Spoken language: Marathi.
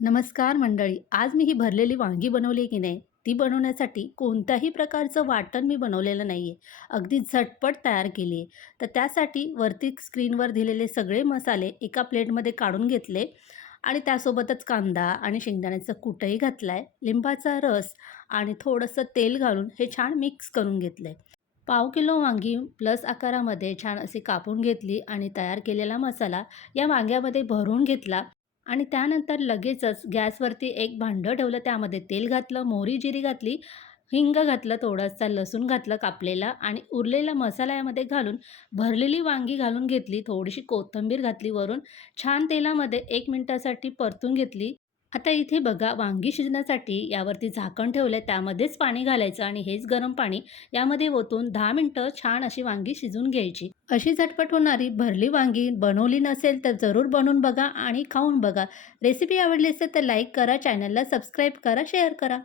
नमस्कार मंडळी आज मी ही भरलेली वांगी बनवली की नाही ती बनवण्यासाठी कोणत्याही प्रकारचं वाटण मी बनवलेलं नाही आहे अगदी झटपट तयार केली आहे. तर त्यासाठी वरती स्क्रीनवर दिलेले सगळे मसाले एका प्लेटमध्ये काढून घेतले आणि त्यासोबतच कांदा आणि शेंगदाण्याचं कुटही घातलं आहे लिंबाचा रस आणि थोडंसं तेल घालून हे छान मिक्स करून घेतलं आहे पाव किलो वांगी प्लस आकारामध्ये छान अशी कापून घेतली आणि तयार केलेला मसाला या वांग्यामध्ये भरून घेतला. आणि त्यानंतर लगेचच गॅसवरती एक भांडं ठेवलं त्यामध्ये तेल घातलं मोहरी जिरी घातली हिंग घातलं थोडासा लसूण घातलं कापलेला आणि उरलेला मसाला यामध्ये घालून भरलेली वांगी घालून घेतली थोडीशी कोथिंबीर घातली वरून छान तेलामध्ये एक मिनटासाठी परतून घेतली. आता इथे बघा वांगी शिजण्यासाठी यावरती झाकण ठेवलं आहे त्यामध्येच पाणी घालायचं आणि हेच गरम पाणी यामध्ये ओतून दहा मिनटं छान अशी वांगी शिजून घ्यायची. अशी झटपट होणारी भरली वांगी बनवली नसेल तर जरूर बनवून बघा आणि खाऊन बघा. रेसिपी आवडली असेल तर लाईक करा चॅनलला सबस्क्राईब करा शेअर करा.